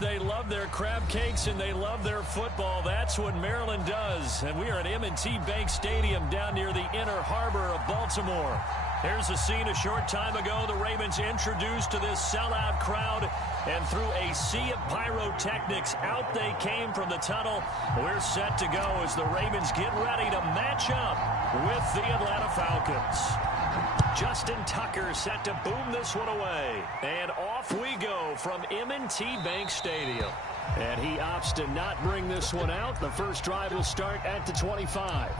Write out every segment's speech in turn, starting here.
They love their crab cakes and they love their football. That's what Maryland does. And we are at M&T Bank Stadium down near the Inner Harbor of Baltimore. Here's a scene a short time ago. The Ravens introduced to this sellout crowd, and through a sea of pyrotechnics, out they came from the tunnel. We're set to go as the Ravens get ready to match up with the Atlanta Falcons. Justin Tucker set to boom this one away. And off we go from M&T Bank Stadium. And he opts to not bring this one out. The first drive will start at the 25.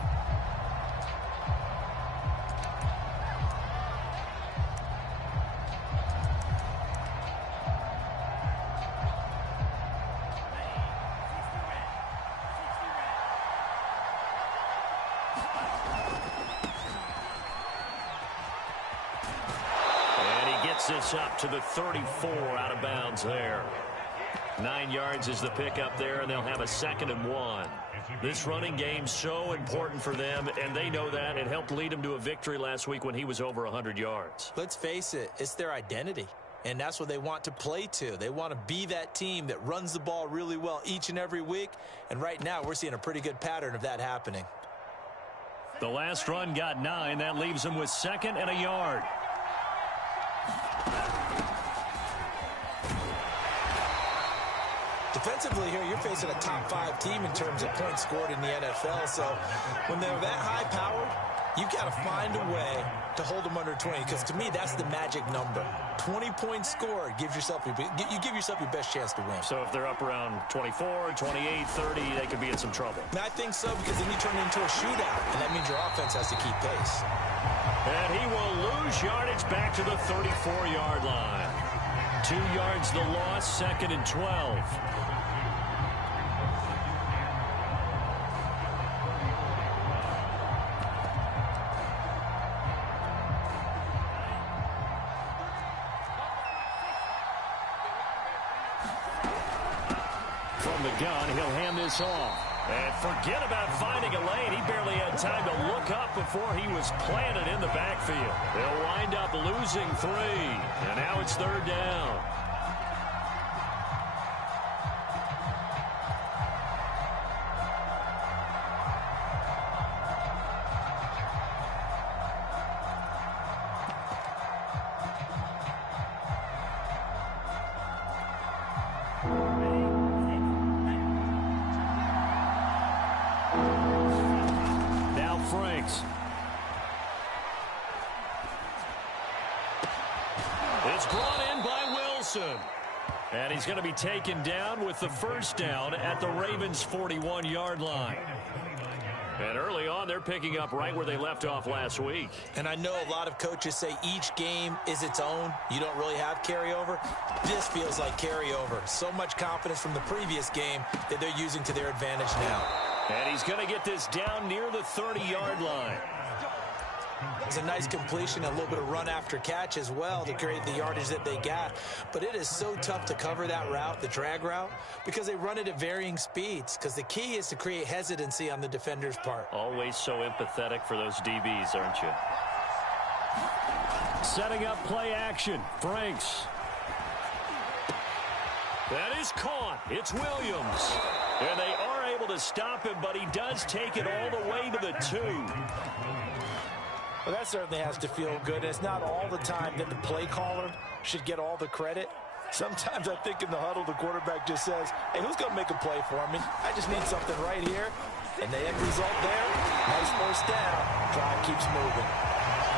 This up to the 34 out of bounds there. 9 yards is the pickup there, and they'll have a 2nd and 1. This running game so important for them, and they know that. It helped lead them to a victory last week when he was over 100 yards. Let's face it, it's their identity, and that's what they want to play to. They want to be that team that runs the ball really well each and every week, and right now we're seeing a pretty good pattern of that happening. The last run got 9. That leaves them with 2nd and a yard. Defensively here, you're facing a top 5 team in terms of points scored in the NFL. So when they're that high powered, you've got to find a way to hold them under 20. Because to me, that's the magic number. 20 points scored gives yourself you give yourself your best chance to win. So if they're up around 24, 28, 30, they could be in some trouble. And I think so, because then you turn it into a shootout, and that means your offense has to keep pace. And he will lose yardage back to the 34-yard line. 2 yards the loss, 2nd and 12. From the gun, he'll hand this off. And forget about finding a lane. He barely had time to look up before he was planted in the backfield. They'll wind up losing 3. And now it's 3rd down. It's brought in by Wilson. And he's going to be taken down with the first down at the Ravens' 41-yard line. And early on, they're picking up right where they left off last week. And I know a lot of coaches say each game is its own. You don't really have carryover. This feels like carryover. So much confidence from the previous game that they're using to their advantage now. And he's going to get this down near the 30-yard line. It's a nice completion, a little bit of run after catch as well to create the yardage that they got. But it is so tough to cover that route, the drag route, because they run it at varying speeds. Because the key is to create hesitancy on the defender's part. Always so empathetic for those DBs, aren't you? Setting up play action. Franks. That is caught. It's Williams. And they are able to stop him, but he does take it all the way to the 2. Well, that certainly has to feel good. It's not all the time that the play caller should get all the credit. Sometimes I think in the huddle, the quarterback just says, hey, who's going to make a play for me? I just need something right here. And the end result there, nice first down. Drive keeps moving.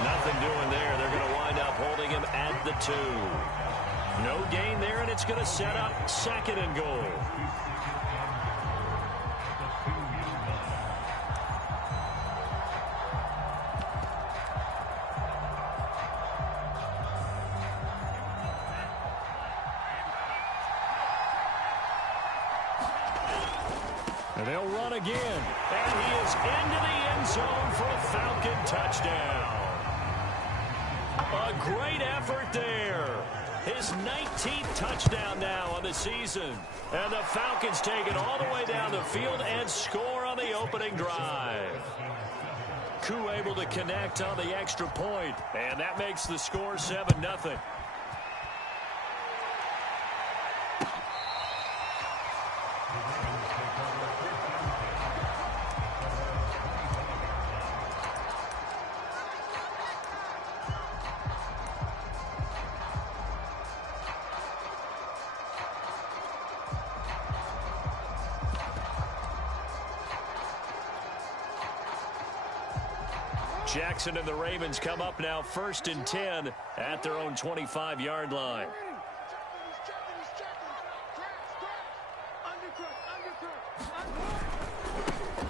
Nothing doing there. They're going to wind up holding him at the 2. No gain there, and it's going to set up 2nd and goal. And they'll run again. And he is into the end zone for a Falcon touchdown. A great effort there. His 19th touchdown now on the season. And the Falcons take it all the way down the field and score on the opening drive. Koo able to connect on the extra point. And that makes the score 7-0. Jackson and the Ravens come up now 1st and 10 at their own 25-yard line.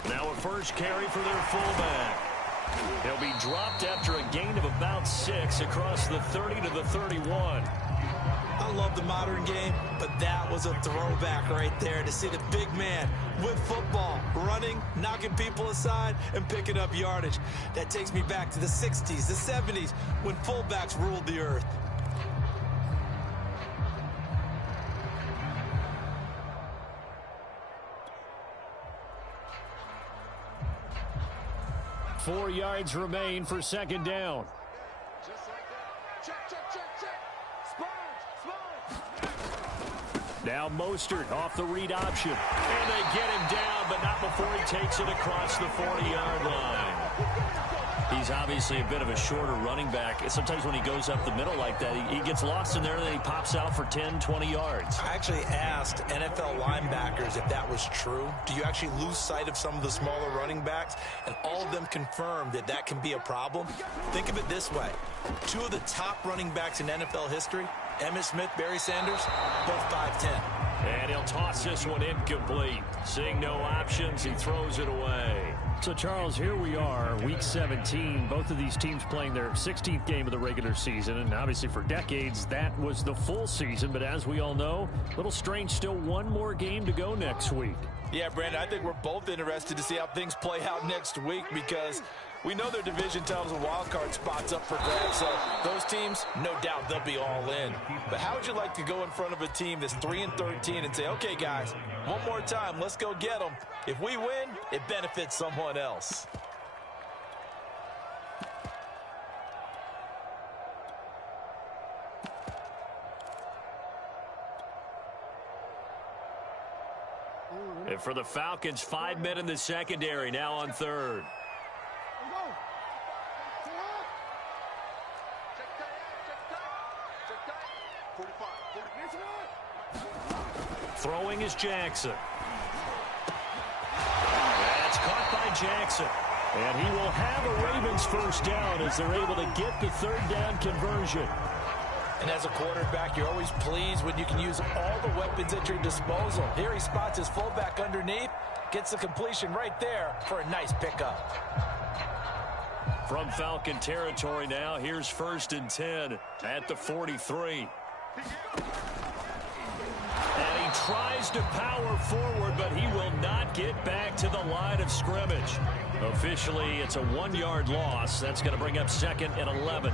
Now a first carry for their fullback. He'll be dropped after a gain of about 6 across the 30 to the 31. I love the modern game, but that was a throwback right there to see the big man with football, running, knocking people aside, and picking up yardage. That takes me back to the 60s, the 70s, when fullbacks ruled the earth. Four yards remain for second down. Just like that. Check, check, check, check. Now Mostert off the read option. And they get him down, but not before he takes it across the 40-yard line. He's obviously a bit of a shorter running back. Sometimes when he goes up the middle like that, he gets lost in there, and then he pops out for 10, 20 yards. I actually asked NFL linebackers if that was true. Do you actually lose sight of some of the smaller running backs? And all of them confirmed that that can be a problem. Think of it this way. Two of the top running backs in NFL history, Emmitt Smith, Barry Sanders, both 5'10". And he'll toss this one incomplete. Seeing no options, he throws it away. So, Charles, here we are, Week 17. Both of these teams playing their 16th game of the regular season. And obviously for decades, that was the full season. But as we all know, a little strange, still one more game to go next week. Yeah, Brandon, I think we're both interested to see how things play out next week because we know their division titles and wild card spots up for grabs. So those teams, no doubt they'll be all in. But how would you like to go in front of a team that's 3-13 and say, okay, guys, one more time, let's go get them. If we win, it benefits someone else. And for the Falcons, 5 men in the secondary, now on third. Throwing is Jackson. That's caught by Jackson. And he will have a Ravens first down as they're able to get the third down conversion. And as a quarterback, you're always pleased when you can use all the weapons at your disposal. Here he spots his fullback underneath, gets the completion right there for a nice pickup. From Falcon territory now, here's 1st and 10 at the 43. And he tries to power forward, but he will not get back to the line of scrimmage. Officially, it's a 1-yard loss. That's going to bring up 2nd and 11.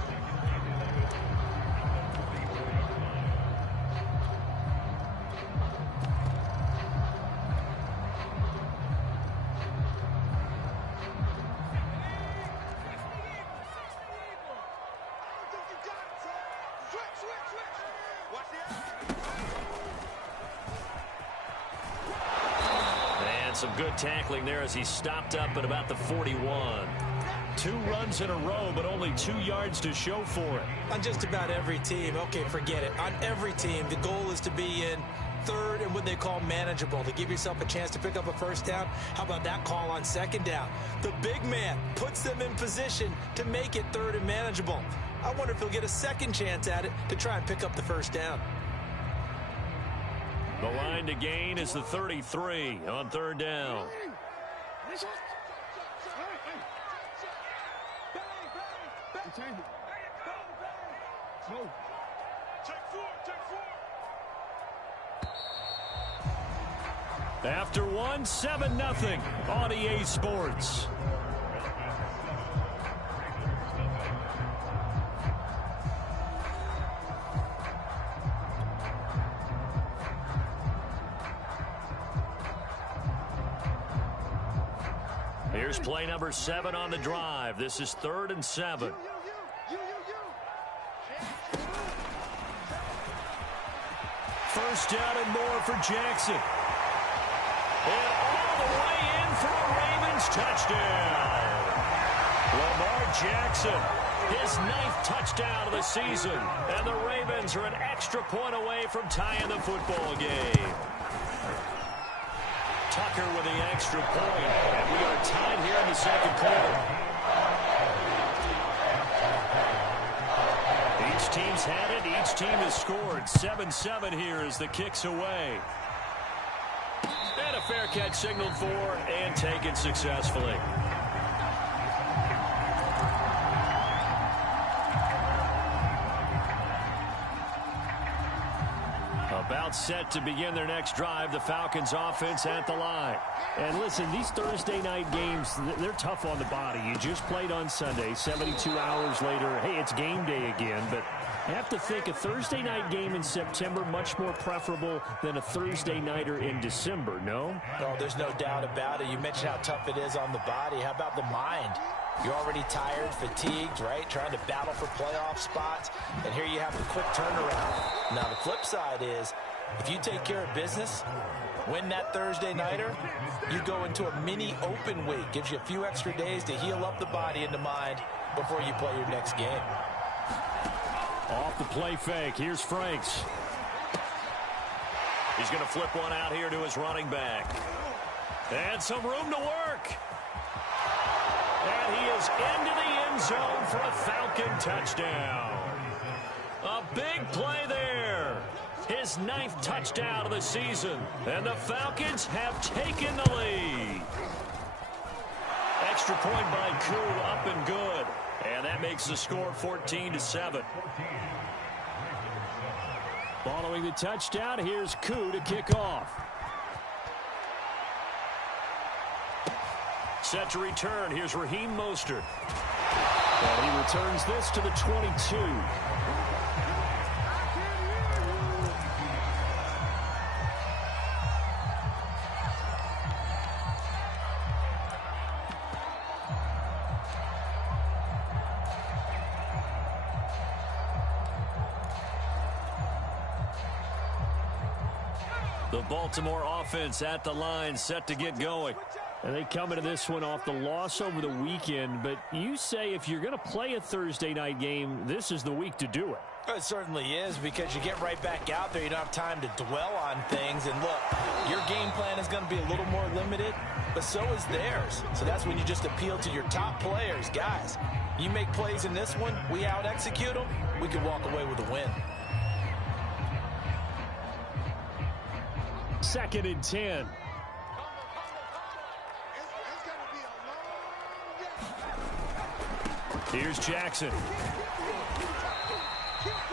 Some good tackling there as he stopped up at about the 41. 2 runs in a row, but only 2 yards to show for it. On just about every team, okay, forget it. On every team, the goal is to be in third and what they call manageable, to give yourself a chance to pick up a first down. How about that call on second down? The big man puts them in position to make it third and manageable. I wonder if he'll get a second chance at it to try and pick up the first down. The line to gain is the 33 on third down. After one, 7-0 on EA Sports. Here's play number 7 on the drive. This is 3rd and 7. First down and more for Jackson. And all the way in for a Ravens touchdown. Lamar Jackson, his 9th touchdown of the season. And the Ravens are an extra point away from tying the football game. Tucker with the extra point. And we are tied here in the second quarter. Each team's had it. Each team has scored. 7-7 here as the kick's away. And a fair catch signaled for and taken successfully. About set to begin their next drive. The Falcons offense at the line. And listen, these Thursday night games, they're tough on the body. You just played on Sunday. 72 hours later, hey, it's game day again. But I have to think a Thursday night game in September much more preferable than a Thursday nighter in December, no? Oh, there's no doubt about it. You mentioned how tough it is on the body. How about the mind? You're already tired, fatigued, right? Trying to battle for playoff spots. And here you have the quick turnaround. Now, the flip side is, if you take care of business, win that Thursday nighter, you go into a mini open week. Gives you a few extra days to heal up the body and the mind before you play your next game. Off the play fake. Here's Franks. He's going to flip one out here to his running back. And some room to work. And he is into the end zone for a Falcon touchdown. A big play there. His 9th touchdown of the season. And the Falcons have taken the lead. Extra point by Koo, up and good. And that makes the score 14-7. Following the touchdown, here's Koo to kick off. Set to return. Here's Raheem Mostert. And he returns this to the 22. The Baltimore offense at the line, set to get going. And they come into this one off the loss over the weekend. But you say if you're going to play a Thursday night game, this is the week to do it. It certainly is, because you get right back out there. You don't have time to dwell on things. And look, your game plan is going to be a little more limited, but so is theirs. So that's when you just appeal to your top players. Guys, you make plays in this one, we out-execute them, we can walk away with a win. 2nd and 10. Here's Jackson.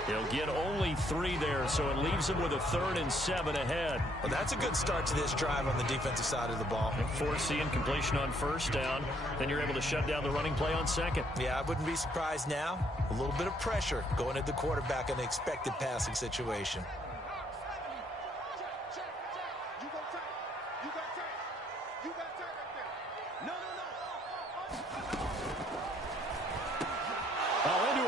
He'll get only 3 there, so it leaves him with a 3rd and 7 ahead. Well, that's a good start to this drive on the defensive side of the ball. Forcing completion on 1st down. Then you're able to shut down the running play on 2nd. Yeah, I wouldn't be surprised now. A little bit of pressure going at the quarterback in an expected passing situation.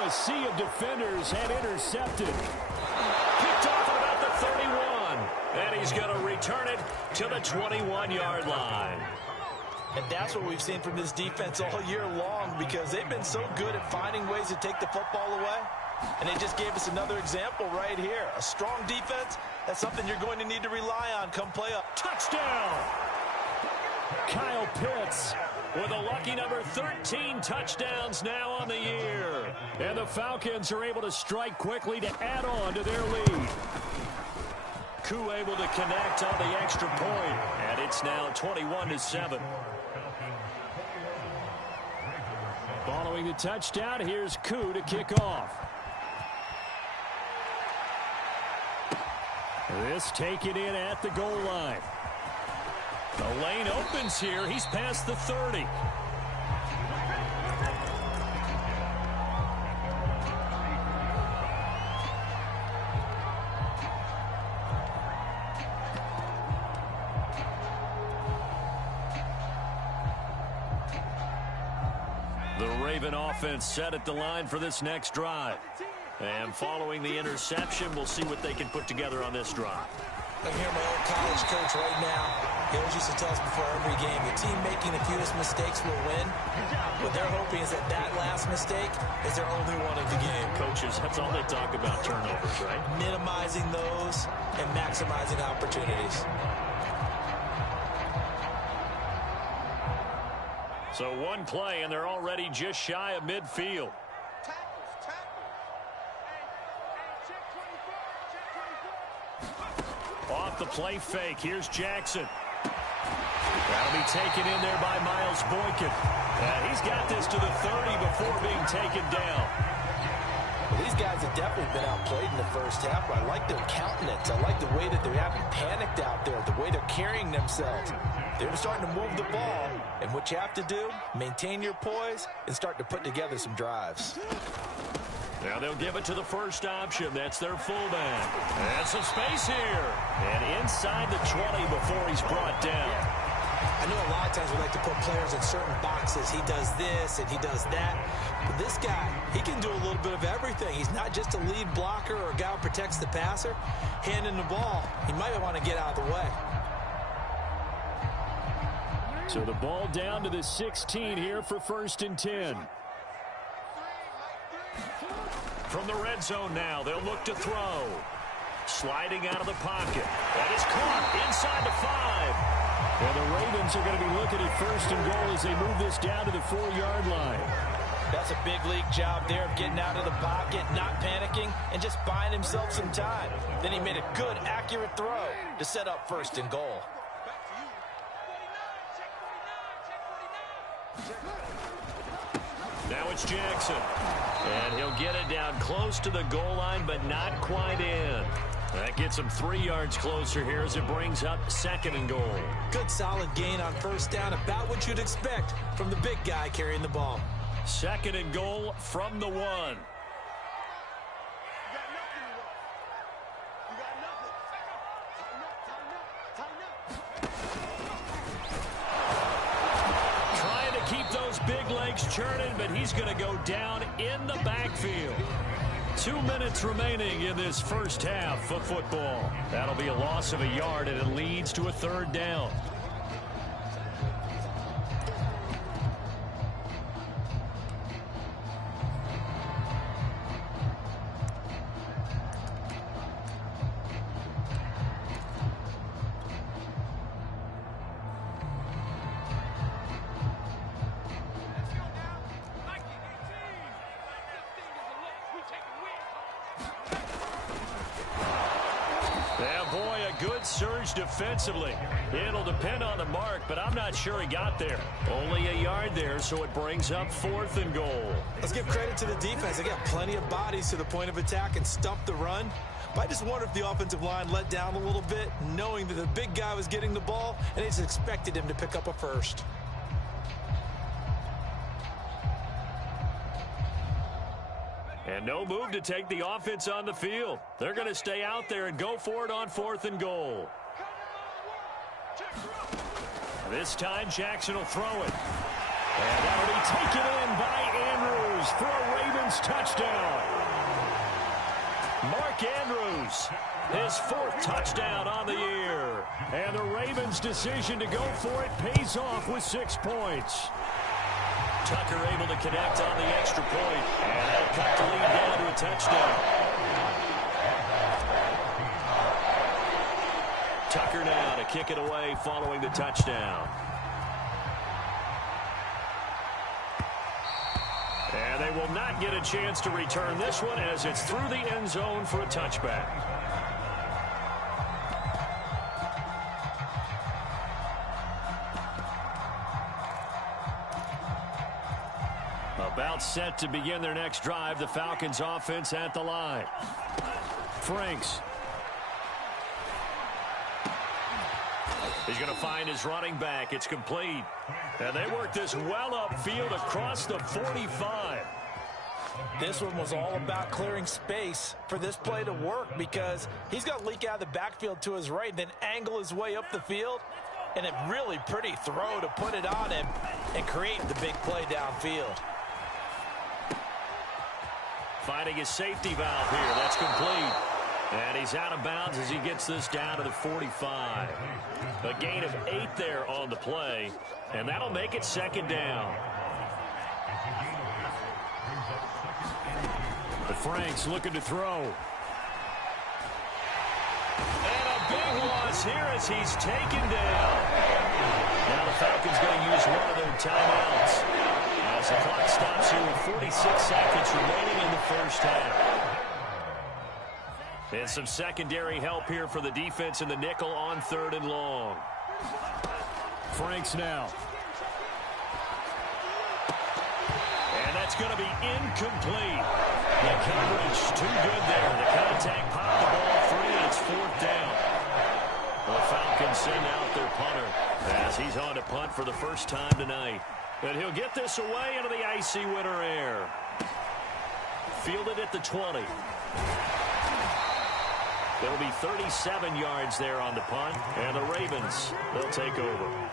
Sea of defenders had intercepted. Picked off at about the 31. And he's going to return it to the 21-yard line. And that's what we've seen from this defense all year long, because they've been so good at finding ways to take the football away. And they just gave us another example right here. A strong defense, that's something you're going to need to rely on come play up. Touchdown! Kyle Pitts with a lucky number 13 touchdowns now on the year. And the Falcons are able to strike quickly to add on to their lead. Koo able to connect on the extra point, and it's now 21-7. Following the touchdown, here's Koo to kick off. This taken in at the goal line. The lane opens here. He's past the 30. The Raven offense set at the line for this next drive. And following the interception, we'll see what they can put together on this drive. I hear my old college coach right now. He always used to tell us before every game, the team making the fewest mistakes will win. What they're hoping is that that last mistake is their only one of the game. Coaches, that's all they talk about, turnovers, right? Minimizing those and maximizing opportunities. So one play, and they're already just shy of midfield. Off the play fake. Here's Jackson. That'll be taken in there by Miles Boykin. And he's got this to the 30 before being taken down. Well, these guys have definitely been outplayed in the first half, but I like their countenance. I like the way that they haven't panicked out there, the way they're carrying themselves. They're starting to move the ball, and what you have to do, maintain your poise and start to put together some drives. Now they'll give it to the first option. That's their fullback. And some space here. And inside the 20 before he's brought down. I know a lot of times we like to put players in certain boxes. He does this and he does that. But this guy, he can do a little bit of everything. He's not just a lead blocker or a guy who protects the passer. Handing the ball, he might want to get out of the way. So the ball down to the 16 here for 1st and 10. From the red zone now, they'll look to throw. Sliding out of the pocket. That is caught inside the 5. Well, the Ravens are going to be looking at 1st and goal as they move this down to the 4-yard line. That's a big league job there of getting out of the pocket, not panicking, and just buying himself some time. Then he made a good, accurate throw to set up 1st and goal. Now it's Jackson. And he'll get it down close to the goal line, but not quite in. That gets him 3 yards closer here as it brings up 2nd and goal. Good solid gain on 1st down, about what you'd expect from the big guy carrying the ball. 2nd and goal from the 1. Trying to keep those big legs churning, but he's going to go down in the backfield. 2 minutes remaining in this first half of football. That'll be a loss of a yard, and it leads to a 3rd down. Surge defensively. It'll depend on the mark, but I'm not sure he got there. Only a yard there, so it brings up 4th and goal. Let's give credit to the defense. They got plenty of bodies to the point of attack and stumped the run. But I just wonder if the offensive line let down a little bit, knowing that the big guy was getting the ball, and they just expected him to pick up a first. And no move to take the offense on the field. They're going to stay out there and go for it on 4th and goal. This time, Jackson will throw it. And that'll be taken in by Andrews for a Ravens touchdown. Mark Andrews, his 4th touchdown on the year. And the Ravens' decision to go for it pays off with 6 points. Tucker able to connect on the extra point. And that'll cut the lead down to a touchdown. Tucker now to kick it away following the touchdown. And they will not get a chance to return this one as it's through the end zone for a touchback. About set to begin their next drive. The Falcons offense at the line. Franks. He's going to find his running back. It's complete. And they work this well upfield across the 45. This one was all about clearing space for this play to work because he's got to leak out of the backfield to his right, then angle his way up the field. And a really pretty throw to put it on him and create the big play downfield. Finding his safety valve here. That's complete. And he's out of bounds as he gets this down to the 45. A gain of 8 there on the play, and that'll make it second down. Frank's looking to throw. And a big loss here as he's taken down. Now the Falcons going to use one of their timeouts as the clock stops here with 46 seconds remaining in the first half. And some secondary help here for the defense in the nickel on 3rd and long. Franks now. And that's going to be incomplete. The coverage too good there. The contact popped the ball free, and it's 4th down. The Falcons send out their punter as he's on to punt for the first time tonight. And he'll get this away into the icy winter air. Fielded at the 20. There'll be 37 yards there on the punt, and the Ravens, they'll take over.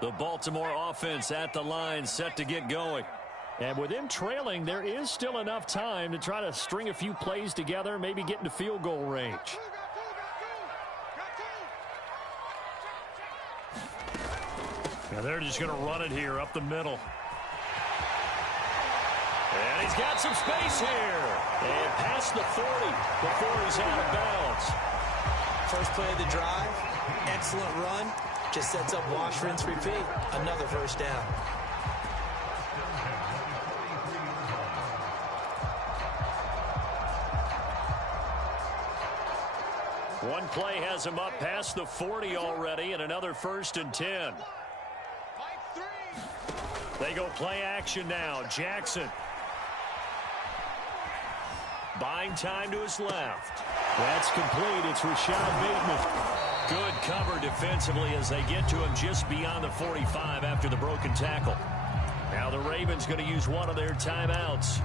The Baltimore offense at the line, set to get going. And with them trailing, there is still enough time to try to string a few plays together, maybe get into field goal range. Now they're just going to run it here up the middle. And he's got some space here. And past the 40 before he's out of bounds. First play of the drive, excellent run. Just sets up wash, rinse, repeat. Another first down. One play has him up past the 40 already, and another 1st and 10. They go play action now. Jackson. Buying time to his left. That's complete. It's Rashad Bateman. Good cover defensively as they get to him just beyond the 45 after the broken tackle. Now the Ravens going to use one of their timeouts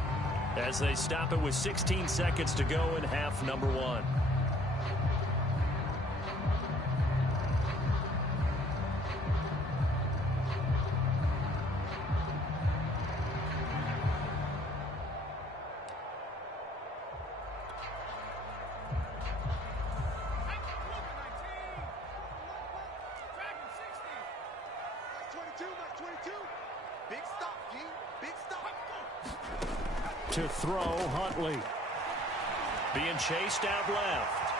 as they stop it with 16 seconds to go in half number 1. To throw, Huntley. Being chased out left.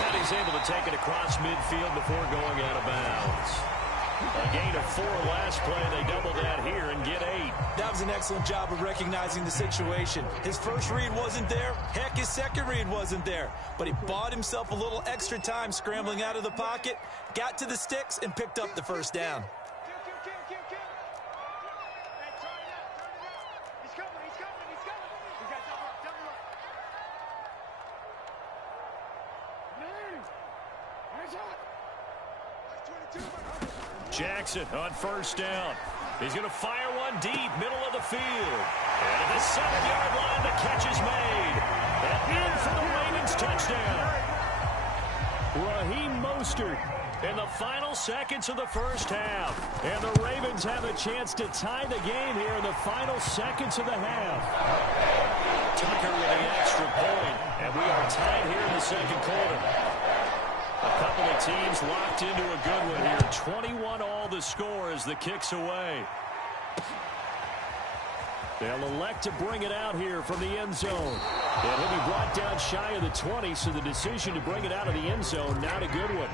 And he's able to take it across midfield before going out of bounds. A gain of 4 last play. They double that here and get 8. That was an excellent job of recognizing the situation. His first read wasn't there. Heck, his second read wasn't there. But he bought himself a little extra time scrambling out of the pocket, got to the sticks, and picked up the first down. Jackson on 1st down. He's going to fire one deep, middle of the field. And at the 7-yard line, the catch is made. And in for the Ravens touchdown. Raheem Mostert In the final seconds of the first half. And the Ravens have a chance to tie the game here in the final seconds of the half. Tucker with an extra point. And we are tied here in the second quarter. A couple of teams locked into a good one here. 21-all the score as the kick's away. They'll elect to bring it out here from the end zone. And he'll be brought down shy of the 20, so the decision to bring it out of the end zone, not a good one.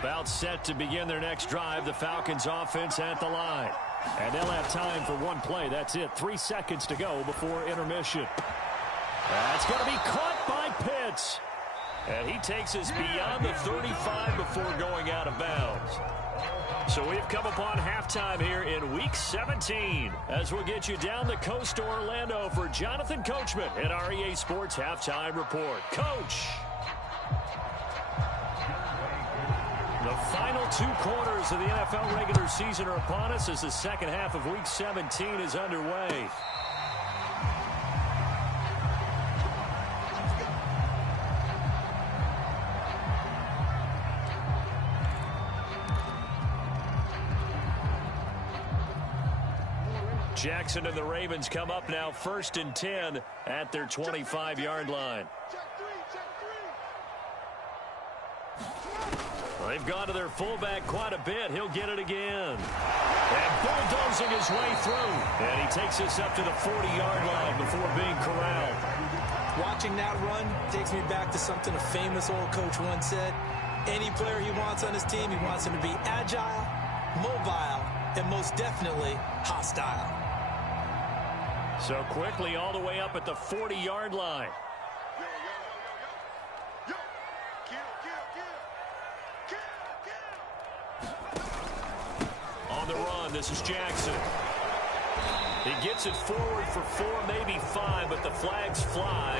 About set to begin their next drive, the Falcons offense at the line. And they'll have time for one play. That's it. 3 seconds to go before intermission. That's going to be caught by Pitts. And he takes us beyond the 35 before going out of bounds. So we've come upon halftime here in Week 17 as we'll get you down the coast to Orlando for Jonathan Coachman at our EA Sports Halftime Report. Coach! The final 2 quarters of the NFL regular season are upon us as the second half of Week 17 is underway. Jackson and the Ravens come up now 1st and 10 at their 25-yard line. They've gone to their fullback quite a bit. He'll get it again. And bulldozing his way through. And he takes us up to the 40-yard line before being corralled. Watching that run takes me back to something a famous old coach once said. Any player he wants on his team, he wants him to be agile, mobile, and most definitely hostile. So quickly all the way up at the 40-yard line. On the run, this is Jackson. He gets it forward for 4, maybe 5, but the flags fly.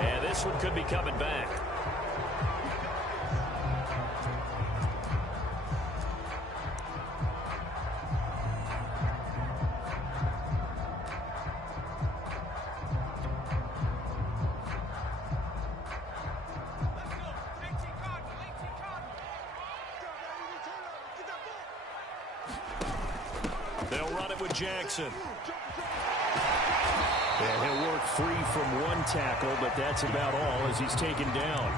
And this one could be coming back. They'll run it with Jackson. And he'll work free from one tackle, but that's about all as he's taken down.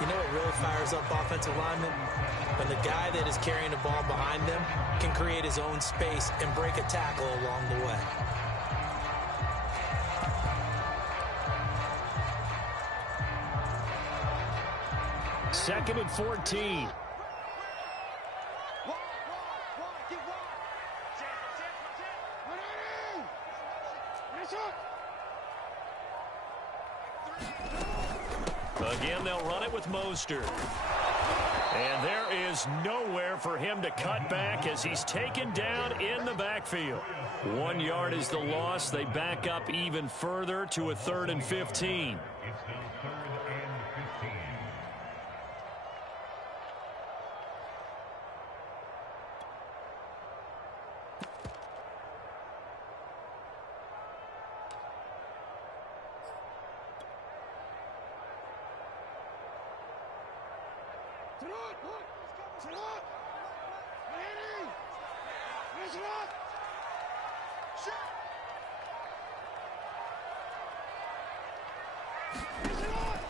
You know what really fires up offensive linemen? When the guy that is carrying the ball behind them can create his own space and break a tackle along the way. Second and 14. Again, they'll run it with Mostert. And there is nowhere for him to cut back as he's taken down in the backfield. 1 yard is the loss. They back up even further to a 3rd and 15.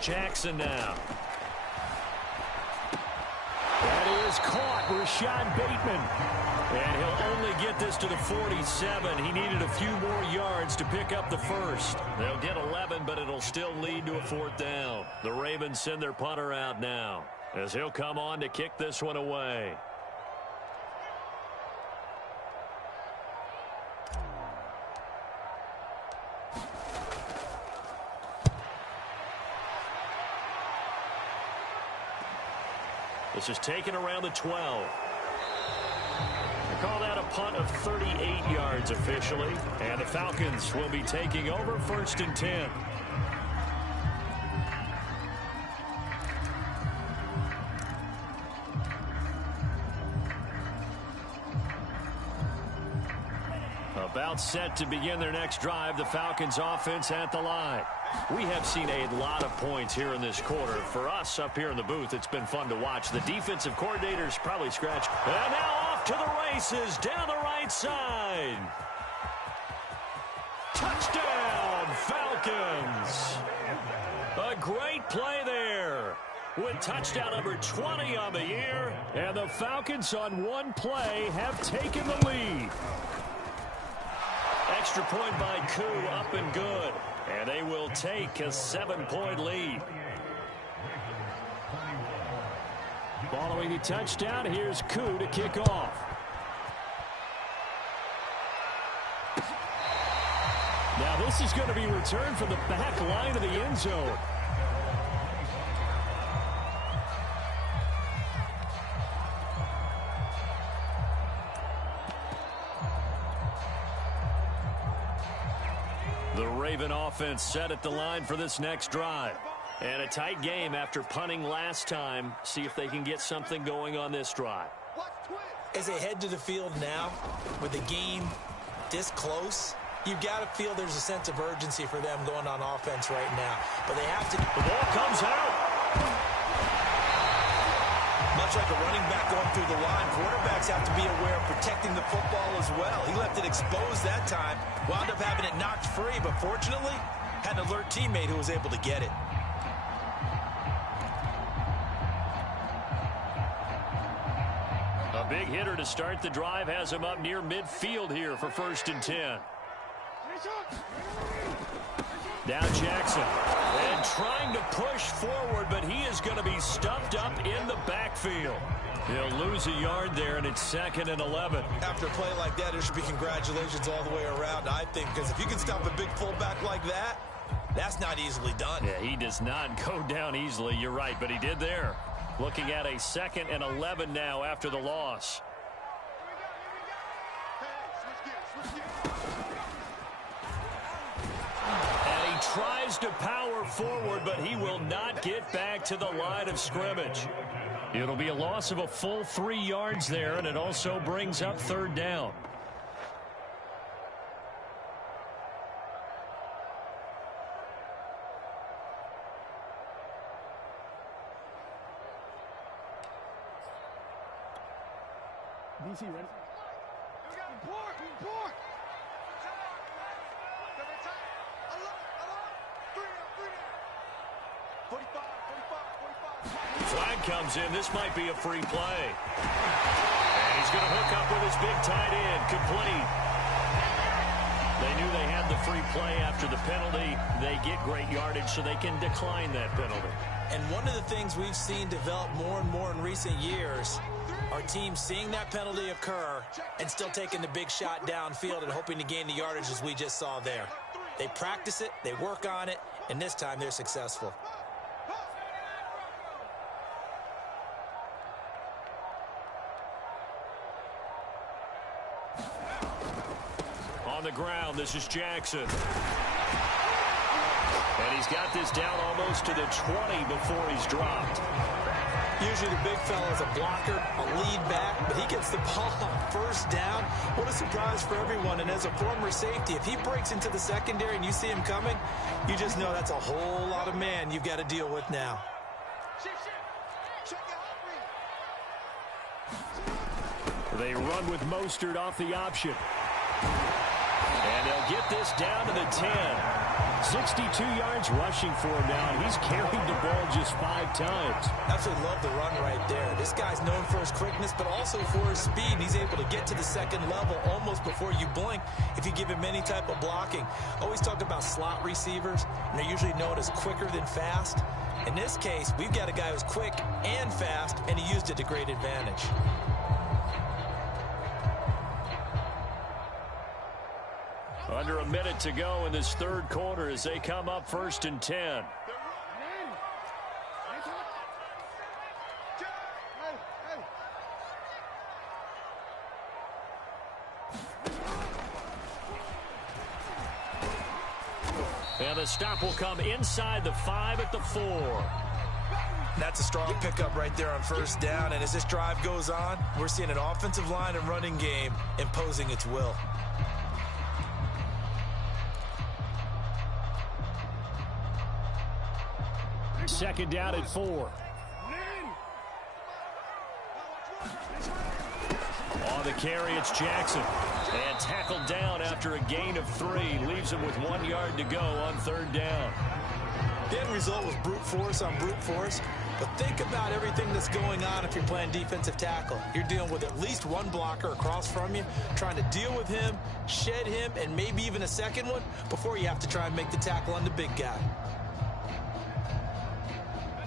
Jackson now. That is caught. Rashad Bateman. And he'll only get this to the 47. He needed a few more yards to pick up the first. They'll get 11, but it'll still lead to a 4th down. The Ravens send their punter out now as he'll come on to kick this one away. This is taken around the 12. They call that a punt of 38 yards officially. And the Falcons will be taking over 1st and 10. About set to begin their next drive, the Falcons offense at the line. We have seen a lot of points here in this quarter. For us up here in the booth, it's been fun to watch. The defensive coordinators probably scratched. And now off to the races down the right side. Touchdown, Falcons. A great play there with touchdown number 20 on the year. And the Falcons on one play have taken the lead. Extra point by Koo, up and good. And they will take a 7-point lead. Following the touchdown, here's Koo to kick off. Now this is going to be returned from the back line of the end zone. Raven offense set at the line for this next drive. And a tight game after punting last time. See if they can get something going on this drive. As they head to the field now, with the game this close, you've got to feel there's a sense of urgency for them going on offense right now. But they have to. The ball comes out. Much like a running back going through the line, quarterbacks have to be aware of protecting the football as well. He left it exposed that time, wound up having it knocked free, but fortunately, had an alert teammate who was able to get it. A big hitter to start the drive has him up near midfield here for 1st and 10. Now Jackson, and trying to push forward, but he is going to be stuffed up in the backfield. He'll lose a yard there, and it's 2nd and 11. After a play like that, there should be congratulations all the way around, I think, because if you can stop a big fullback like that, that's not easily done. Yeah, he does not go down easily, you're right, but he did there. Looking at a 2nd and 11 now after the loss. And he tries to power forward, but he will not get back to the line of scrimmage. It'll be a loss of a full 3 yards there, and it also brings up 3rd down. DC, ready? Report! Flag comes in. This might be a free play. And he's going to hook up with his big tight end. Complete. They knew they had the free play after the penalty. They get great yardage, so they can decline that penalty. And one of the things we've seen develop more and more in recent years are teams seeing that penalty occur and still taking the big shot downfield and hoping to gain the yardage as we just saw there. They practice it, they work on it, and this time they're successful. On the ground, this is Jackson. And he's got this down almost to the 20 before he's dropped. Usually the big fella's a blocker, a lead back, but he gets the ball on 1st down. What a surprise for everyone. And as a former safety, if he breaks into the secondary and you see him coming, you just know that's a whole lot of man you've got to deal with now. They run with Mostert off the option. And they'll get this down to the 10. 62 yards rushing for him now, and he's carried the ball just 5 times. Absolutely love the run right there. This guy's known for his quickness, but also for his speed. He's able to get to the 2nd level almost before you blink if you give him any type of blocking. Always talk about slot receivers, and they're usually known as quicker than fast. In this case, we've got a guy who's quick and fast, and he used it to great advantage. Under a minute to go in this 3rd quarter as they come up 1st and 10. And the stop will come inside the 5 at the 4. That's a strong pickup right there on 1st down, and as this drive goes on, we're seeing an offensive line and running game imposing its will. Second down at 4. On the carry, it's Jackson. And tackled down after a gain of 3. Leaves him with 1 yard to go on 3rd down. The end result was brute force on brute force. But think about everything that's going on if you're playing defensive tackle. You're dealing with at least one blocker across from you, trying to deal with him, shed him, and maybe even a second one before you have to try and make the tackle on the big guy.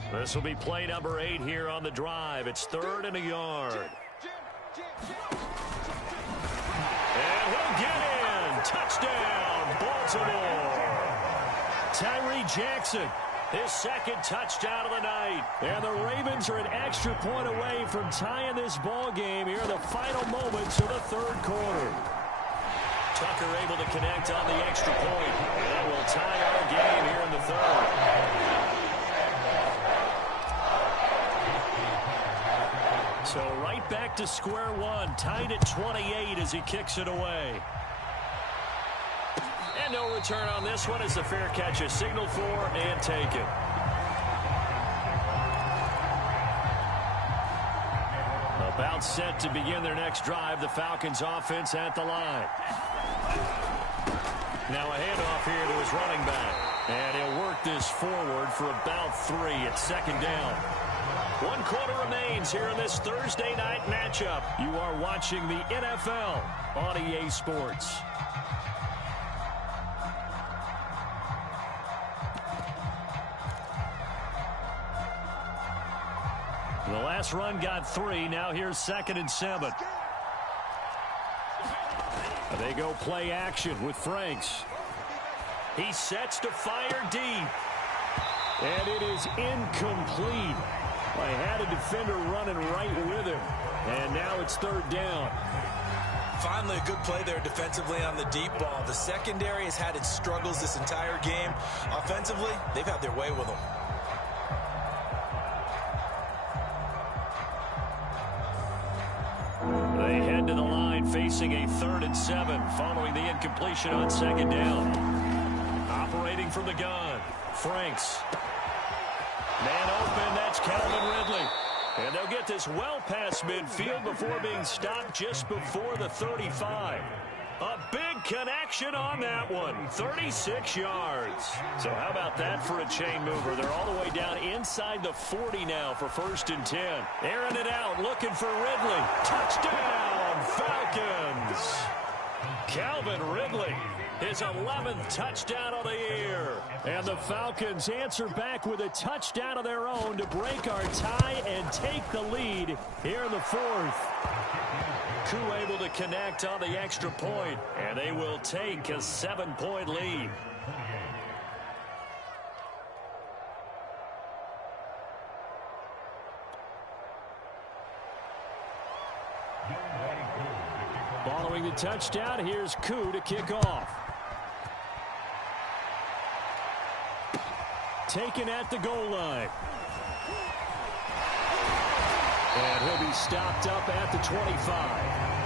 This will be play number 8 here on the drive. It's 3rd and a yard. And he'll get in. Touchdown, Baltimore. Tyree Jackson, his 2nd touchdown of the night. And the Ravens are an extra point away from tying this ball game here in the final moments of the 3rd quarter. Tucker able to connect on the extra point. And that will tie our game here in the third. So right back to square one, tied at 28 as he kicks it away. And no return on this one as the fair catch is signaled for and taken. About set to begin their next drive, the Falcons offense at the line. Now a handoff here to his running back. And he'll work this forward for about 3 at second down. 1 quarter remains here in this Thursday night matchup. You are watching the NFL on EA Sports. The last run got 3. Now here's 2nd and 7. They go play action with Franks. He sets to fire deep. And it is incomplete. I had a defender running right with him. And now it's 3rd down. Finally a good play there defensively on the deep ball. The secondary has had its struggles this entire game. Offensively, they've had their way with them. They head to the line facing a 3rd and 7 following the incompletion on 2nd down. Operating from the gun, Franks. Man open, that's Calvin Ridley. And they'll get this well past midfield before being stopped just before the 35. A big connection on that one. 36 yards. So how about that for a chain mover? They're all the way down inside the 40 now for 1st and 10. Airing it out, looking for Ridley. Touchdown, Falcons. Calvin Ridley, his 11th touchdown of the year. And the Falcons answer back with a touchdown of their own to break our tie and take the lead here in the 4th. Koo able to connect on the extra point, and they will take a 7-point lead. Following the touchdown, here's Koo to kick off. Taken at the goal line. And he'll be stopped up at the 25.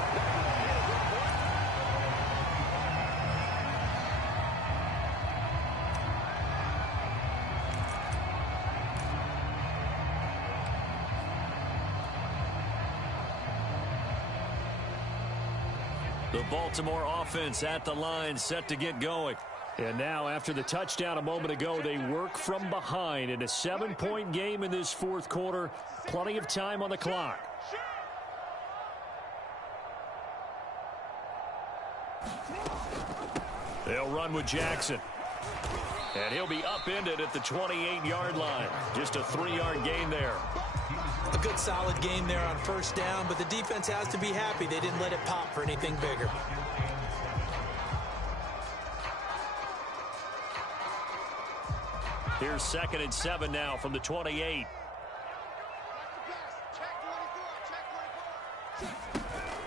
The Baltimore offense at the line, set to get going. And now, after the touchdown a moment ago, they work from behind in a 7-point game in this 4th quarter. Plenty of time on the clock. They'll run with Jackson. And he'll be upended at the 28-yard line. Just a 3-yard gain there. A good solid game there on 1st down, but the defense has to be happy they didn't let it pop for anything bigger. Here's 2nd and 7 now from the 28.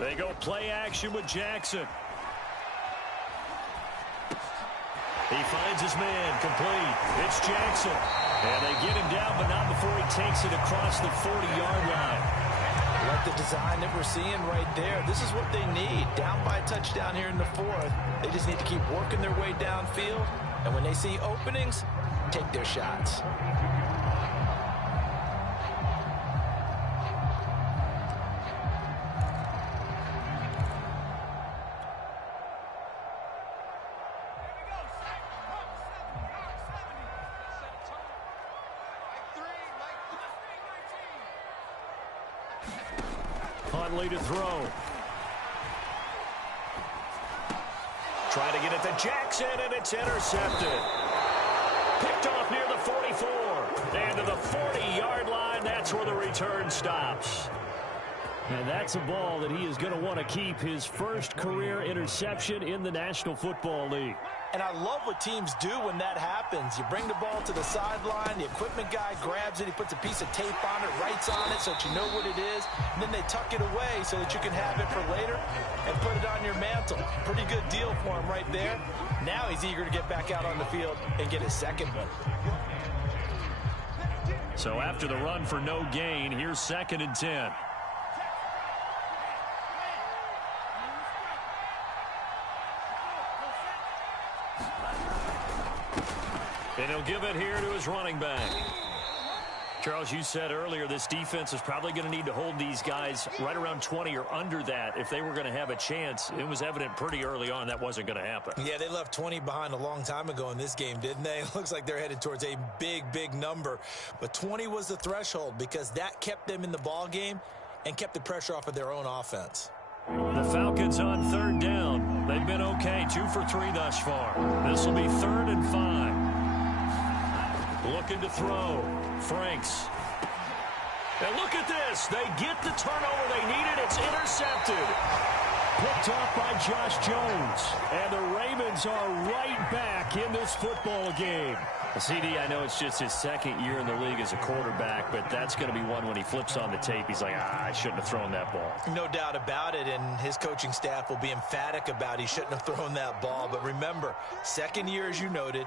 They go play action with Jackson. He finds his man complete. It's Jackson. And they get him down, but not before he takes it across the 40-yard line. Like the design that we're seeing right there, this is what they need. Down by a touchdown here in the 4th. They just need to keep working their way downfield. And when they see openings, take their shots. Huntley to throw. Try to get it to Jackson, and it's intercepted. Picked off near the 44. And to the 40-yard line, that's where the return stops. And that's a ball that he is going to want to keep, his first career interception in the National Football League. And I love what teams do when that happens. You bring the ball to the sideline, the equipment guy grabs it, he puts a piece of tape on it, writes on it so that you know what it is, and then they tuck it away so that you can have it for later and put it on your mantle. Pretty good deal for him right there. Now he's eager to get back out on the field and get his second one. So after the run for no gain, here's 2nd and 10. And he'll give it here to his running back. Charles, you said earlier this defense is probably going to need to hold these guys right around 20 or under that if they were going to have a chance. It was evident pretty early on that wasn't going to happen. Yeah, they left 20 behind a long time ago in this game, didn't they? It looks like they're headed towards a big, big number. But 20 was the threshold because that kept them in the ball game and kept the pressure off of their own offense. The Falcons on 3rd down. They've been okay, 2 for 3 thus far. This will be 3rd and 5. Looking to throw. Franks. And look at this. They get the turnover they needed. It's intercepted. Picked off by Josh Jones. And the Ravens are right back in this football game. CD, I know it's just his 2nd year in the league as a quarterback, but that's going to be one when he flips on the tape. He's like, I shouldn't have thrown that ball. No doubt about it, and his coaching staff will be emphatic about he shouldn't have thrown that ball. But remember, 2nd year, as you noted,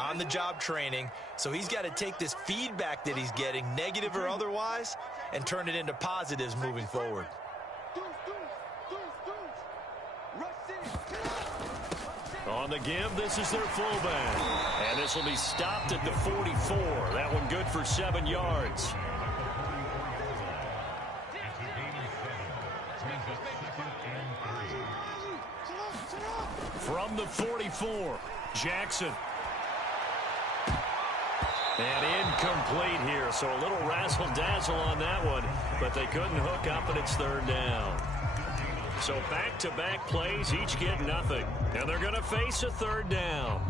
on-the-job training, so he's got to take this feedback that he's getting, negative or otherwise, and turn it into positives moving forward. On the give, this is their fullback. And this will be stopped at the 44. That one good for 7 yards. From the 44, Jackson. And incomplete here, so a little razzle-dazzle on that one, but they couldn't hook up, and it's 3rd down. So back-to-back plays, each get nothing, and they're going to face a 3rd down.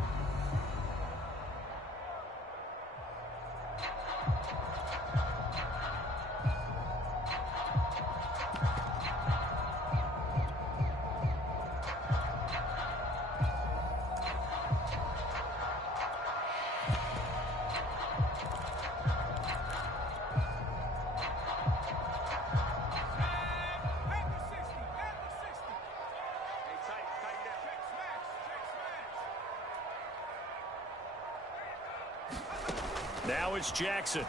Now it's Jackson.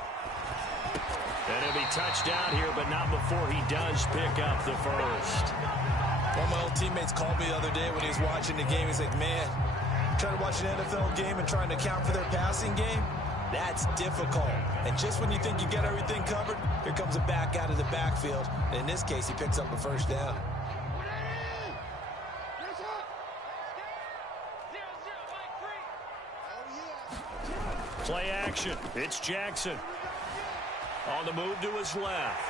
And he'll be touched down here, but not before he does pick up the first. One of my old teammates called me the other day when he was watching the game. He's like, man, trying to watch an NFL game and trying to account for their passing game, that's difficult. And just when you think you got everything covered, here comes a back out of the backfield. And in this case, he picks up a first down. Play action. It's Jackson. On the move to his left.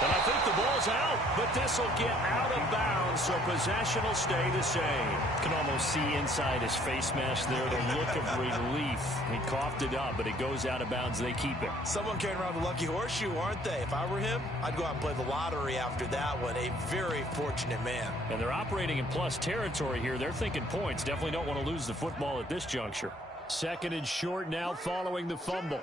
And I think the ball's out, but this will get out of bounds, so possession will stay the same. Can almost see inside his face mask there the look of relief. He coughed it up, but it goes out of bounds. They keep it. Someone carrying around the lucky horseshoe, aren't they? If I were him, I'd go out and play the lottery after that one. A very fortunate man. And they're operating in plus territory here. They're thinking points. Definitely don't want to lose the football at this juncture. 2nd and short now following the fumble.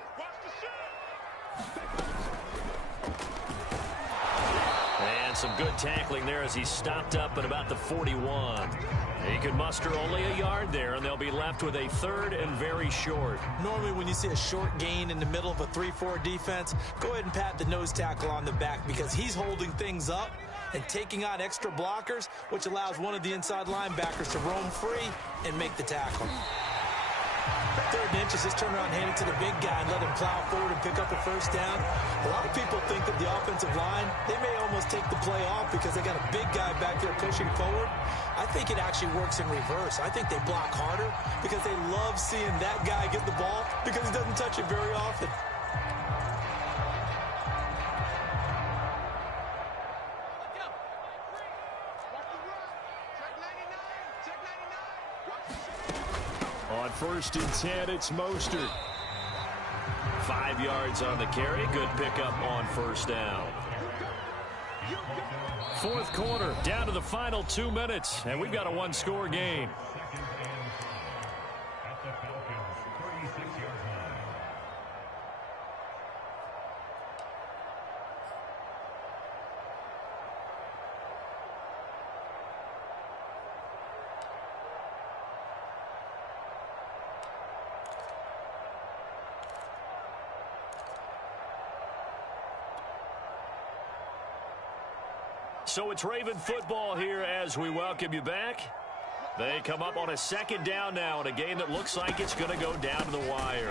And some good tackling there as he stopped up at about the 41. He could muster only a yard there, and they'll be left with a 3rd and very short. Normally when you see a short gain in the middle of a 3-4 defense, go ahead and pat the nose tackle on the back because he's holding things up and taking on extra blockers, which allows one of the inside linebackers to roam free and make the tackle. 3rd and inches, just turn around, hand it to the big guy and let him plow forward and pick up a first down. A lot of people think that the offensive line, they may almost take the play off because they got a big guy back there pushing forward. I think it actually works in reverse. I think they block harder because they love seeing that guy get the ball because he doesn't touch it very often. On 1st and 10, it's Mostert. 5 yards on the carry. Good pickup on 1st down. Fourth quarter, down to the final 2 minutes, and we've got a one-score game. At the Falcons' 36-yard line. So it's Raven football here as we welcome you back. They come up on a second down now in a game that looks like it's going to go down to the wire.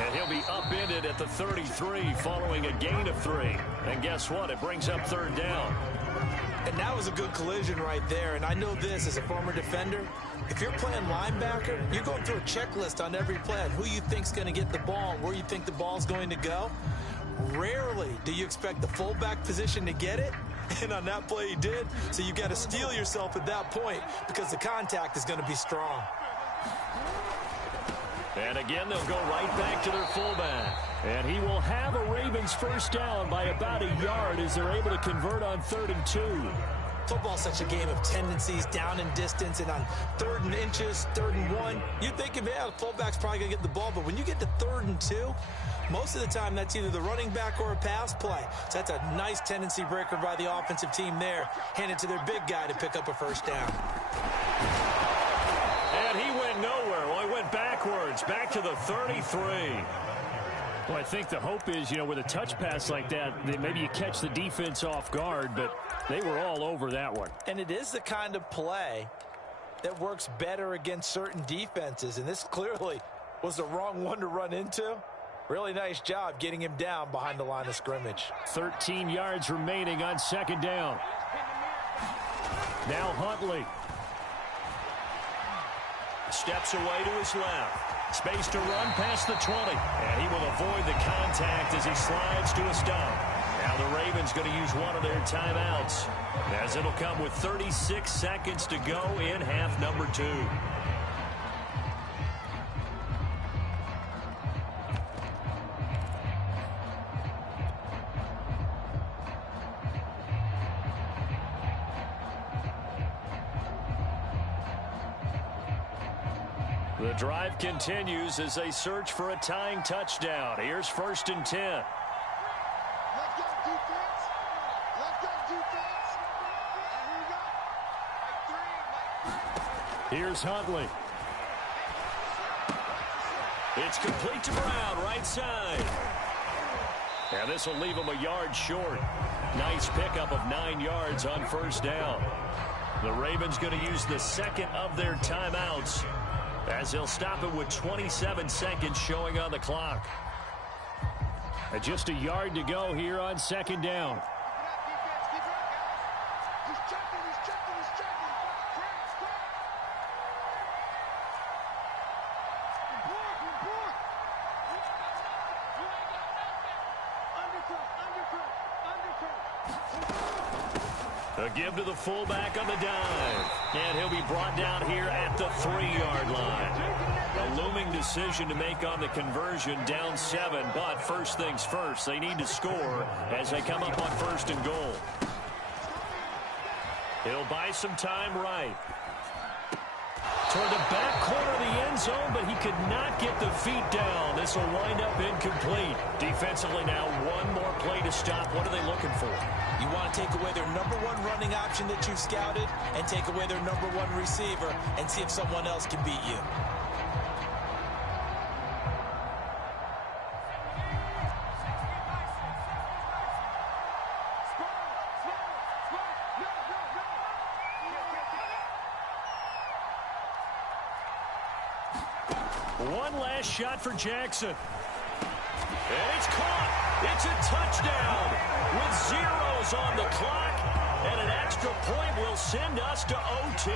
And he'll be upended at the 33 following a gain of 3. And guess what? It brings up third down. And that was a good collision right there. And I know this as a former defender. If you're playing linebacker, you're going through a checklist on every play on who you think's going to get the ball and where you think the ball's going to go. Rarely do you expect the fullback position to get it, and on that play he did. So you got to steel yourself at that point because the contact is going to be strong. And again, they'll go right back to their fullback. And he will have a Ravens first down by about a yard as they're able to convert on 3rd and 2. Football's such a game of tendencies, down and distance, and on 3rd and inches, 3rd and 1, you think, yeah, the fullback's probably going to get the ball, but when you get to 3rd and 2, most of the time that's either the running back or a pass play. So that's a nice tendency breaker by the offensive team there. Hand it to their big guy to pick up a first down. And he went nowhere. Well, he went backwards, back to the 33. Well, I think the hope is, with a touch pass like that maybe you catch the defense off guard, but they were all over that one. And it is the kind of play that works better against certain defenses, and this clearly was the wrong one to run into. Really nice job getting him down behind the line of scrimmage. 13 yards remaining on second down. Now Huntley. Steps away to his left. Space to run past the 20. And he will avoid the contact as he slides to a stop. Now the Ravens going to use one of their timeouts, as it'll come with 36 seconds to go in half number 2. The drive continues as they search for a tying touchdown. Here's 1st and 10. Let's go, defense. Let's go, defense. And here we go. Here's Huntley. It's complete to Brown, right side. And this will leave him a yard short. Nice pickup of 9 yards on first down. The Ravens going to use the second of their timeouts, as they'll stop it with 27 seconds showing on the clock. And just a yard to go here on second down. Keep it up, guys. He's checking. A give to the fullback on the dive. And he'll be brought down here at the 3-yard line. A looming decision to make on the conversion, down 7. But first things first, they need to score as they come up on 1st and goal. He'll buy some time right. Toward the back corner of the end zone, but he could not get the feet down. This will wind up incomplete. Defensively now, one more play to stop. What are they looking for? You want to take away their number 1 running option that you've scouted and take away their number 1 receiver and see if someone else can beat you. One last shot for Jackson. And it's caught. It's a touchdown with zeros on the clock. And an extra point will send us to OT.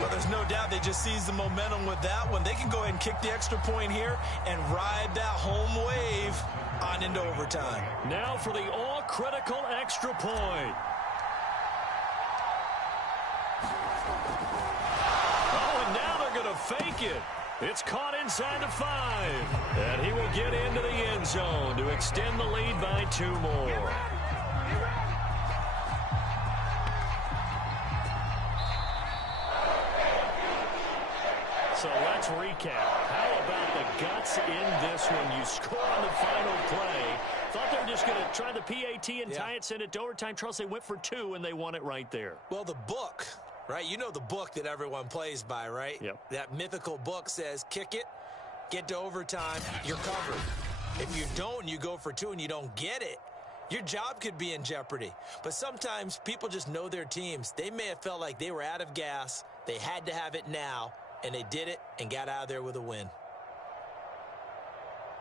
Well, there's no doubt they just seized the momentum with that one. They can go ahead and kick the extra point here and ride that home wave on into overtime. Now for the all-critical extra point. Oh, and now they're going to fake it. It's caught inside the 5. And he will get into the end zone to extend the lead by 2 more. let's recap. How about the guts in this one? You score on the final play. Thought they were just going to try the PAT and tie it, send it to overtime. Charles, they went for 2, and they won it right there. Well, the book, right? You know the book that everyone plays by, right? Yep. That mythical book says, kick it, get to overtime, you're covered. If you don't and you go for 2 and you don't get it, your job could be in jeopardy. But sometimes people just know their teams. They may have felt like they were out of gas. They had to have it now, and they did it and got out of there with a win.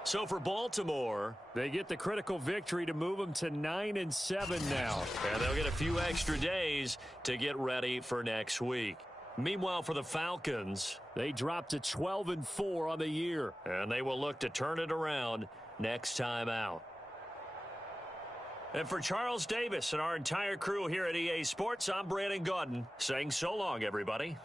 So for Baltimore, They get the critical victory to move them to 9-7 now. and they'll get a few extra days to get ready for next week. Meanwhile, for the Falcons, They dropped to 12-4 on the year. and they will look to turn it around next time out. And for Charles Davis and our entire crew here at EA Sports, I'm Brandon Gaudin saying so long, everybody.